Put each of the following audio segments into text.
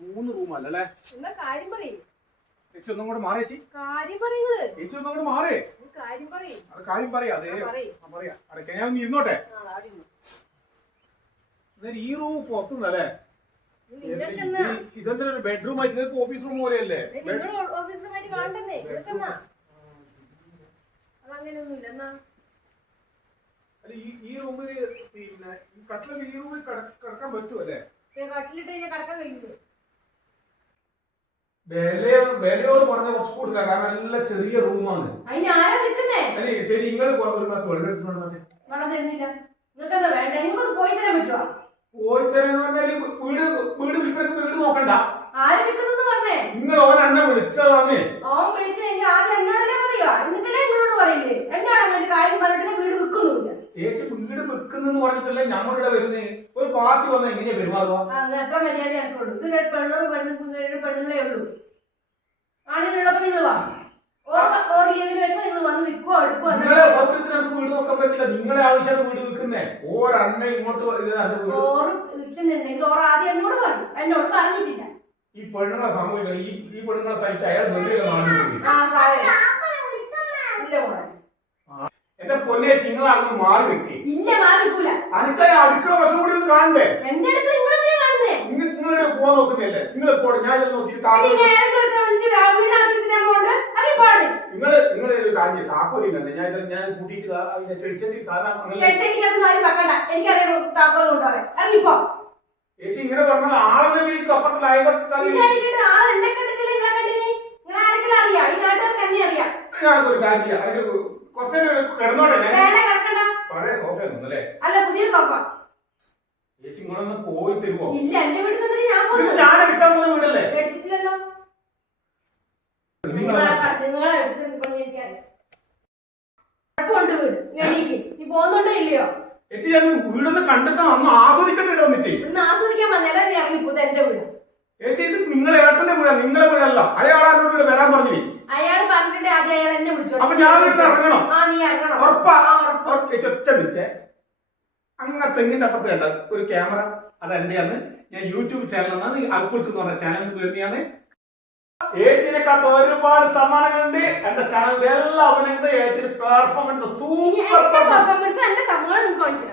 മൂന്ന് റൂമല്ല ചേച്ചി ഒന്നും കൂടെ മാറി ചേച്ചി. ഒന്നും കൂടെ മാറി. അത് കാര്യം പറയാ അതെ. പറയ്. അടക്ക ഞാൻ ഒന്ന് ഇരുന്നോട്ടെ? ഈ റൂം പുറത്തുനിന്നല്ലേ? ഇത് നിങ്ങൾക്ക് എന്നാ ഇതെന്താ ഒരു ബെഡ്റൂം ആയിട്ട്? ഓഫീസ് റൂം പോലെയല്ലേ? ഓഫീസ് ഓഫീസിൽ പോയിട്ട് കാണണ്ടേ നിങ്ങൾക്ക് എന്നാ എന്നാ? അല്ല ഈ റൂമിൽ പിന്നെ ഈ റൂമിൽ കിടക്കാൻ പറ്റുമോ അല്ലേ? കട്ടിലിട്ട് കഴിഞ്ഞാൽ കിടക്കാൻ വിലയോട് പറഞ്ഞ കുറച്ച് കാരണം നല്ല ചെറിയ റൂമാണ്. വിൽക്കുന്നേ അല്ലേ ശരി നിങ്ങൾ ഒരു ഗ്ലാസ് വെള്ളം എടുത്തിട്ടുണ്ട് മറ്റേ. നിങ്ങൾക്ക് എന്താ പോയി തരാൻ പറ്റുമോ പോയി തരാൻ വീട് വീട് വിൽപ്പനക്ക് വീട് നോക്കണ്ട. ആര് വിൽക്കുന്നെന്ന് പറഞ്ഞേ നിങ്ങൾ ഓൻ എന്നെ വിളിച്ചതാന്ന്. ഓൻ വിളിച്ചു കഴിഞ്ഞാൽ ആദ്യം എന്നോടല്ലേ പറയുക? എന്നിട്ടല്ലേ എന്നോട് പറയില്ലേ എന്നോട് അങ്ങനെ കാര്യം പറഞ്ഞിട്ട് വീട് വിൽക്കുന്നില്ല ചേച്ചി വീട് വെക്കുന്നെന്ന് പറഞ്ഞിട്ടല്ലേ നമ്മളിവിടെ വരുന്നേ? ഒരു പാർട്ടി വന്നാൽ എങ്ങനെ പെരുമാറുക? എത്ര മര്യാദ എനിക്കുള്ളൂ ഇത് പെണ്ണും പെണ്ണും പെണ്ണുങ്ങളേ ഉള്ളൂ. ആണിനുള്ളപ്പോ നിങ്ങൾ വാ വന്ന് വീട് നോക്കാൻ പറ്റില്ല. നിങ്ങളെ ആവശ്യമാണ് വീട് വെക്കുന്നേ. ഓരണ്ണ ഇങ്ങോട്ട് വിൽക്കുന്നുണ്ടെങ്കിൽ ഓർ ആദ്യം എന്നോട് പറഞ്ഞു. എന്നോട് പറഞ്ഞിട്ടില്ല. ഈ പെണ്ണുങ്ങളെ സമൂഹം ഈ ഈ പെണ്ണുങ്ങളെ സഹിച്ച് അയാൾ എന്റെ പൊന്നെ ചിങ്ങളാണെന്ന് മാറി നിൽക്കേ. അനക്കായി അടുക്കള വശം കൂടി ഒന്ന് കാണണ്ടേ? നിങ്ങളുടെ പോകാൻ നോക്കുന്നില്ലേ നിങ്ങൾ പോടെ ഞാൻ നിങ്ങൾ നിങ്ങൾ ഒരു കാര്യം ഞാൻ ഞാൻ കൂട്ടിയിട്ട് ചെടിച്ചെടി സാധനം എനിക്കറിയാം താക്കോൽ കൊണ്ടുപോകാൻ. അറിയിപ്പോ ചേച്ചി ഇങ്ങനെ പറഞ്ഞാൽ ആളെ വീട്ടിൽ ഒരു കാര്യം ചെയ്യാം. കിടന്നോട്ടെ ഞാൻ? പഴയ സോഫ ഒന്നല്ലേ ചേച്ചി പോയി തരുമോ ഞാൻ എടുക്കാൻ പോകുന്ന വീടല്ലേ? പോകുന്നുണ്ടോ ഇല്ലയോ? ചേച്ചി ഞാൻ വീടൊന്ന് കണ്ടിട്ട് ഒന്ന് ആസ്വദിക്കട്ടെ ഇവിടെ വന്നിട്ട്. ആസ്വദിക്കാൻ വന്നല്ല നീ ഇറങ്ങിപ്പോ ഇത് എന്റെ വീട്. ചേച്ചി ഇത് നിങ്ങൾ ഏട്ടന്റെ വീടാ നിങ്ങളെ വീടല്ല. അയാൾ എന്നോട് ഇവിടെ വരാൻ പറഞ്ഞില്ലേ? അയാൾ പറഞ്ഞിട്ട് ആദ്യം അയാൾ എന്നെ വിളിച്ചു അപ്പൊ ഞാൻ വീട്ടിൽ ഇറങ്ങണം? ആ നീ ഇറങ്ങണം. ഉറപ്പാ. ചേച്ചി ഒറ്റ മിനിറ്റ്. അങ്ങ തെങ്ങിന്റെ അപ്പുറത്ത് കണ്ട? ഒരു ക്യാമറ. അത് എന്റെയാണ്. ഞാൻ യൂട്യൂബ് ചാനലാണ് അൽക്കുൽത്ത് എന്ന് പറഞ്ഞ ചാനൽ തീർന്നെയാണ് ഏച്ചിനെക്കാട്ട് ഒരുപാട് സമ്മാനങ്ങളുണ്ട്. എന്റെ ചാനലിന്റെ എല്ലാ പെർഫോമൻസ് സൂപ്പർ പെർഫോമൻസ് എന്റെ സമ്മതം നിങ്ങൾക്ക് വാങ്ങിച്ചു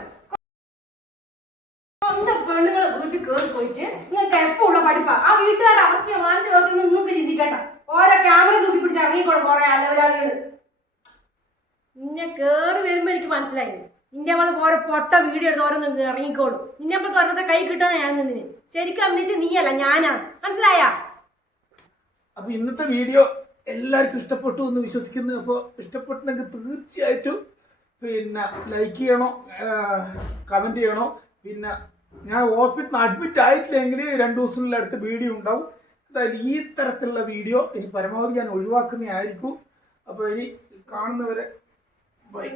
സ്വന്തം പെണ്ണുങ്ങളെ വീട്ടിൽ കയറി പോയിട്ട് നിങ്ങൾക്ക് എപ്പോഴുള്ള പഠിപ്പാ? ആ വീട്ടുകാരുടെ അവസ്ഥയോ മാനസികാവസ്ഥയോ നിങ്ങൾക്ക് ചിന്തിക്കണ്ട. ഓരോ ക്യാമറ തൂക്കി പിടിച്ച് ഇറങ്ങിക്കോളും കുറെ അലവലാദികൾ നിന്നെ വരുമ്പോ എനിക്ക് മനസ്സിലായി. നിന്റെ അവൾ ഓരോ പൊട്ട വീഡിയോ എടുത്ത് ഓരോ നിങ്ങൾക്ക് ഇറങ്ങിക്കോളും. നിന്നെ അപ്പോൾ തുറന്നത്തെ കൈ കിട്ടാൻ ഞാൻ നിന്നിന്. ശരിക്കും അഭിനയിച്ച നീയല്ല ഞാനാണ് മനസ്സിലായാ? അപ്പൊ ഇന്നത്തെ വീഡിയോ എല്ലാവർക്കും ഇഷ്ടപ്പെട്ടു എന്ന് വിശ്വസിക്കുന്നു. അപ്പോൾ ഇഷ്ടപ്പെട്ടെങ്കിൽ തീർച്ചയായിട്ടും പിന്നെ ലൈക്ക് ചെയ്യണോ കമന്റ് ചെയ്യണോ? പിന്നെ ഞാൻ ഹോസ്പിറ്റലിൽ അഡ്മിറ്റ് ആയിട്ടില്ലെങ്കിൽ രണ്ട് ദിവസത്തിനുള്ള അടുത്ത വീഡിയോ ഉണ്ടാവും. എന്തായാലും ഈ തരത്തിലുള്ള വീഡിയോ ഇനി പരമാവധി ഞാൻ ഒഴിവാക്കുന്നതായിരിക്കും. അപ്പോൾ ഇനി കാണുന്നവരെ ബൈ